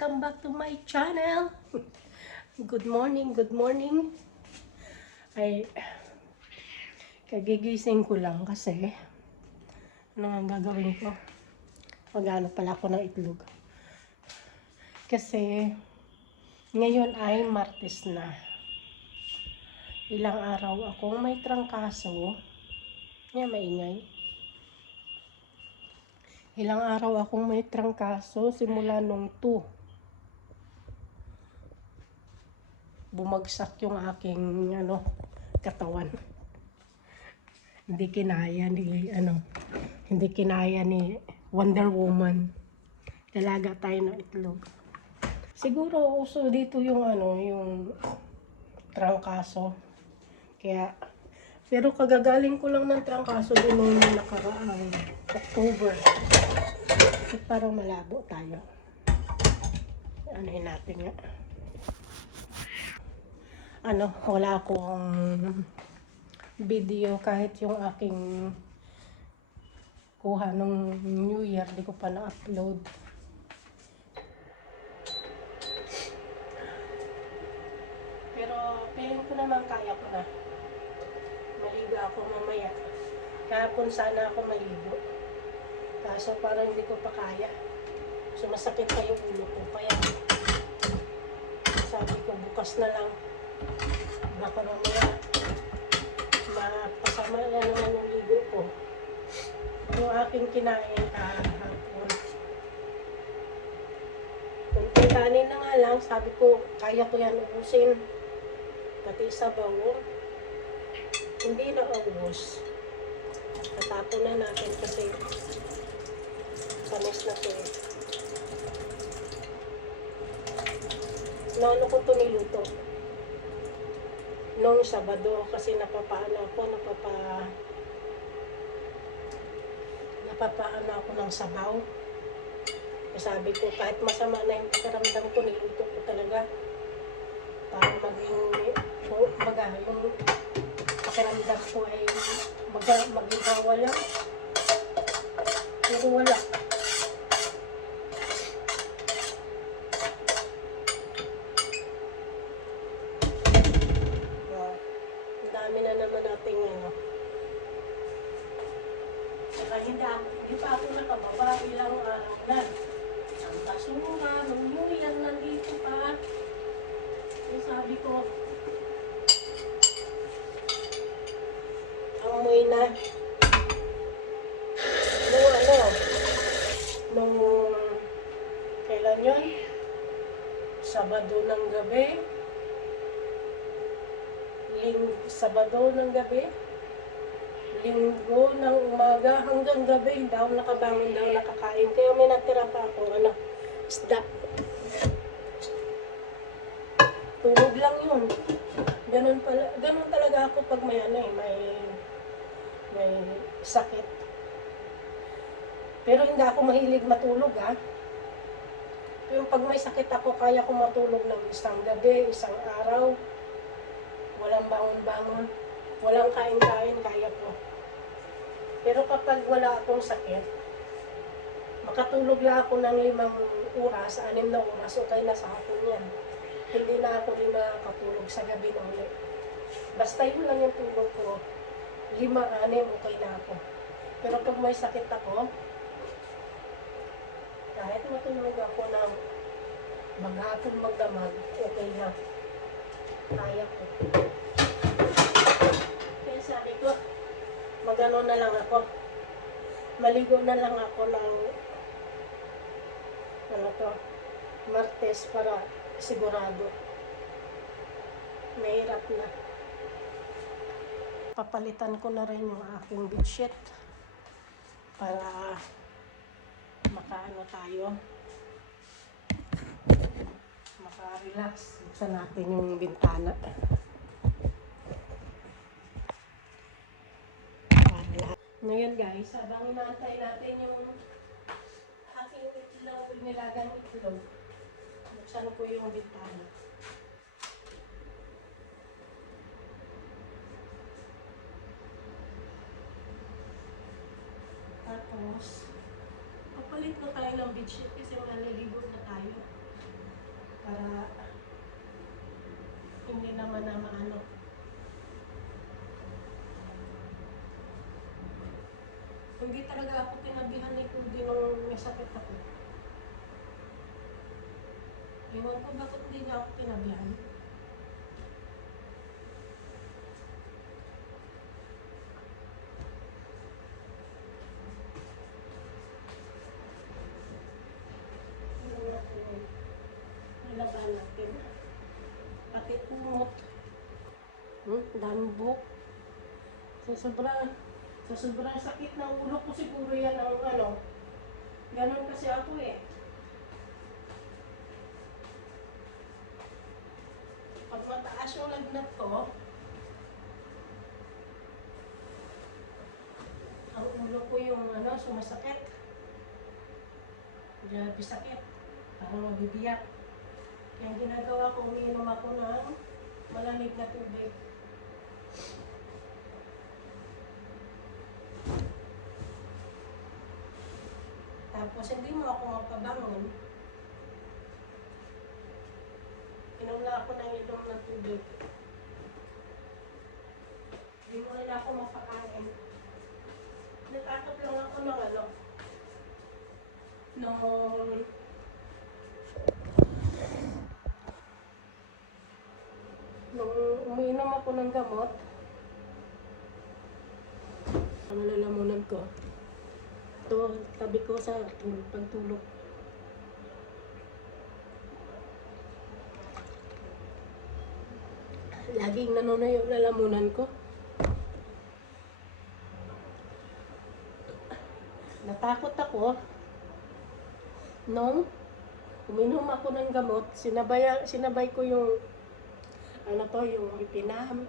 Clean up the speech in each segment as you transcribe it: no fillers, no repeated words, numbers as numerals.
Welcome back to my channel. Good morning, good morning. Ay, kagigising ko lang kasi ano ang gagawin ko? Mag-ano pala ako ng itlog. Kasi ngayon ay Martes na. Ilang araw akong may trangkaso. Maingay. Ilang araw akong may trangkaso simula nung 2. Bumagsak yung aking katawan. Hindi kinaya ni Wonder Woman. Dalaga tayo ng itlog. Siguro uso dito yung yung trangkaso. Pero kagagaling ko lang ng trangkaso din nung nakaraang October. Parang malabo tayo. Anuhin natin nga. Wala akong video kahit yung aking kuha nung New Year, di ko pa na-upload. Pero feeling ko naman kaya ko na. Maligo ako mamaya. Kahapon sana ako maligo. Kaso parang hindi ko pa kaya. Sumasakit pa yung ulo ko. Kaya sabi ko bukas na lang. Baka mamaya mapasama na naman yung ligo ko. Yung aking kinain kahapon. Kung kanin na nga lang, sabi ko, kaya ko yan ubusin. Pati sabaw, hindi na ubos. Tatapon na natin kasi panis na to. Naano ko ito niluto? Noong Sabado kasi napapaano ako ng sabaw. Sabi ko kahit masama na yung pakiramdam ko, niluto ko talaga para yung pakiramdam ko ay maging wala. Pero wala. Dami na naman nating Saka hindi pa ako nakababa ilang araw na. Ang basura, nung New Year nandito pa. Yung sabi ko, amoy na. Nung kailan yun? Sabado ng gabi. Sabado ng gabi, Linggo ng umaga hanggang gabi, daw nakabangon, daw nakakain. Kaya may natira pa ako, isda. Tulog lang yun. Ganun talaga ako pag may may sakit. Pero hindi ako mahilig matulog Pero pag may sakit ako, kaya ko matulog ng isang gabi, isang araw. Walang bangon-bangon, walang kain-kain, kaya po. Pero kapag wala akong sakit, makatulog lang ako ng 5 oras, 6 na oras, okay na sa hapon yan. Hindi na ako makatulog sa gabi na ulit. Basta yun lang yung tulog ko, 5, 6, okay na ako. Pero pag may sakit ako, kahit matulog ako ng maghapon magdamag, okay na. Kaya ko. Kaya sabi ko, magano na lang ako. Maligo na lang ako ng Martes para sigurado. Mahirap na. Papalitan ko na rin yung aking bedsheet para tayo. Maka-relax. Buksan natin yung bintana. Ngayon guys, habang inaantay natin yung aking itlog, nilagang itlog, buksan ko yung bintana. Tapos, papalit na tayo ng bedsheet kasi maliligo na tayo. para hindi naman na maano. Hindi talaga ako tinabihan ni Kundi nung may sakit ako. Ewan ko bakit hindi niya ako tinabihan. Nilagaan natin. Pati kumot. Danbok. Sa sobrang sakit ng ulo ko siguro yan ang ano. Ganon kasi ako eh. Pag mataas yung lagnat ko, ang ulo ko yung ano, sumasakit. Grabe sakit. Parang mabibiyak. Kaya ginagawa ko, umiinom ako ng malamig na tubig. Tapos hindi mo ako mapabangon. Inom na ako ng inom ng tubig. Hindi mo rin ako mapakain. Natakot lang ako ng ano. Nung umiinom ako ng gamot, ang lalamunan ko. Ito, tabi ko sa pagtulog. Laging nanonoy yung lalamunan ko. Natakot ako nung uminom ako ng gamot, sinabay ko yung ano to, yung ipinam,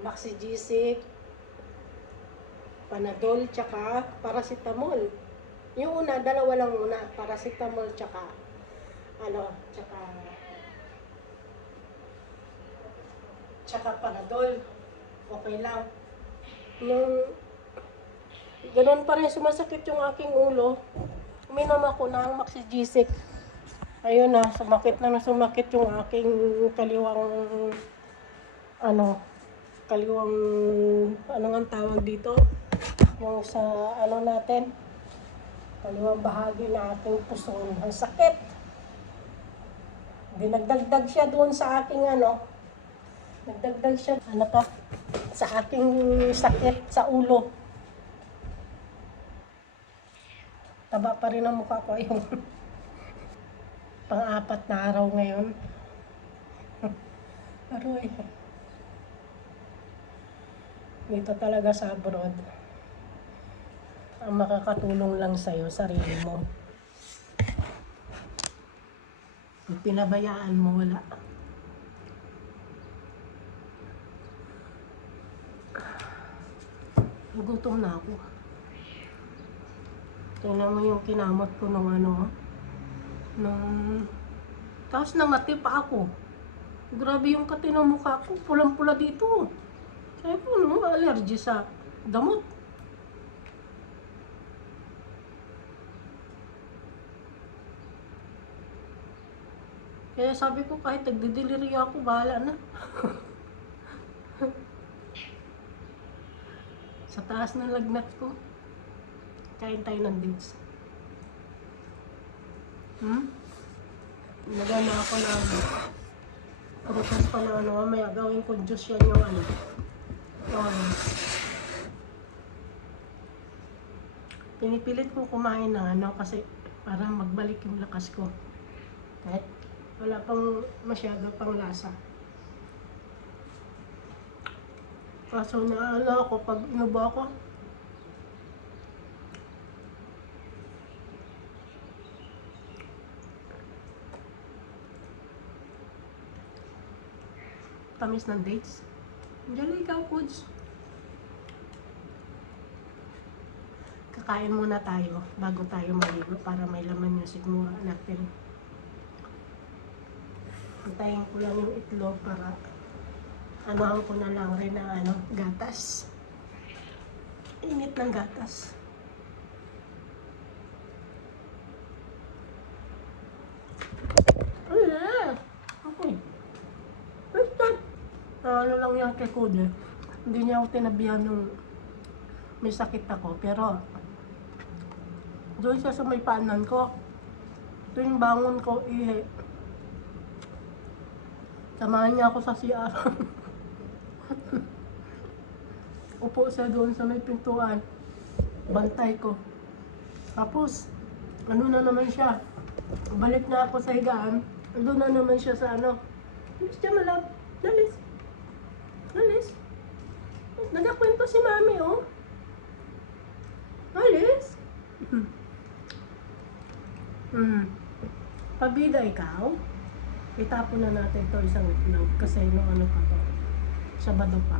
Maxigesic, Panadol, tsaka paracetamol. Yung una, dalawa lang muna, paracetamol tsaka tsaka Panadol. Okay lang. Nung ganun pa rin sumasakit yung aking ulo, uminom ako ng Maxigesic. Ayun na, sumakit yung aking kaliwang ang tawag dito? Yung sa natin, kaliwang bahagi na ating puson. Ang sakit. Dinagdagdag siya doon sa aking nagdagdag siya, sa aking sakit sa ulo. Taba pa rin ang mukha ko yung pang-apat na araw ngayon. Aroy. Dito talaga sa abroad, ang makakatulong lang sa'yo, sarili mo. Kung pinabayaan mo, wala. Gutom na ako. Tingnan mo yung kinamot ko tapos namati pa ako. Grabe yung kati ng mukha ko, pulang-pula dito. Sabi ko, allergy sa damot. Kaya sabi ko, kahit nagdi-delivery ako, bahala na. Sa taas ng lagnat ko, kain tayo ng dates. Nagana ako ng prutas pa na may gawin ko juice yan yung pinipilit ko kumain ng kasi para magbalik yung lakas ko. Kahit wala pang masyado pang lasa. Kaso ako pag inubo ako, tamis ng dates. Diyan ikaw, Kuds. Kakain muna tayo bago tayo maligo para may laman yung sigmura natin. Antayin ko lang yung itlog para anuhan ko na lang rin ng gatas. Init ng gatas. yan kay Kude. Hindi niya ako tinabihan nung may sakit ako. Pero, doon siya sa may paanan ko. Tuwing bangon ko, ihi. Samahan niya ako sa CR. Upo siya doon sa may pintuan. Bantay ko. Tapos, ano na naman siya. Balik na ako sa higaan. Doon na naman siya sa ano. Alis siya malab. Alis. Alis. Nagakwento si mami, oh. Alis. Pabida ikaw, itapon na natin to isang lang kasi no ano pa to. Sabado pa.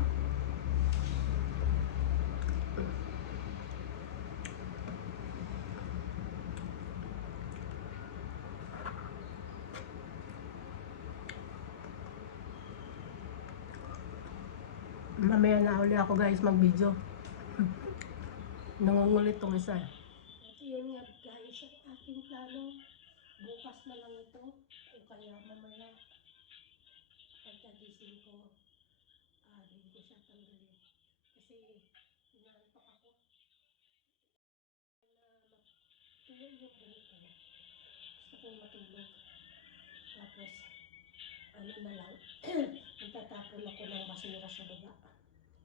Mamaya na uli ako guys mag-video. Nangungulit tong isa. At yun nga guys, ang aking plano. Bukas na lang ito. O kaya mamaya pagkagising ko, din ko siya tanggalin. Kasi inaantok ako. Tuloy yung ganito. Gusto kong matulog. Tapos, ano na lang, magtatapon ako ng basura sa baba.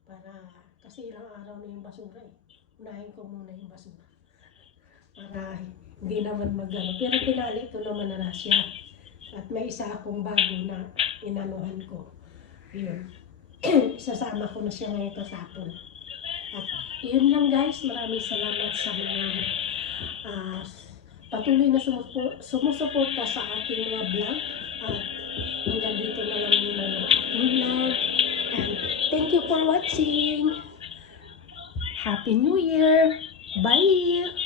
Para, kasi ilang araw na yung basura eh. Unahin ko muna yung basura. Para hindi naman magano. Pero tinali ko naman na siya. At may isa akong bago na inanuhan ko. Yun. Isasama ko na siya ngayon tatapon. At yun lang guys. Maraming salamat sa mga patuloy na sumusuporta sa aking mga vlog. At hanggang dito na lang muna ng aking vlog. And thank you for watching. Happy New Year! Bye!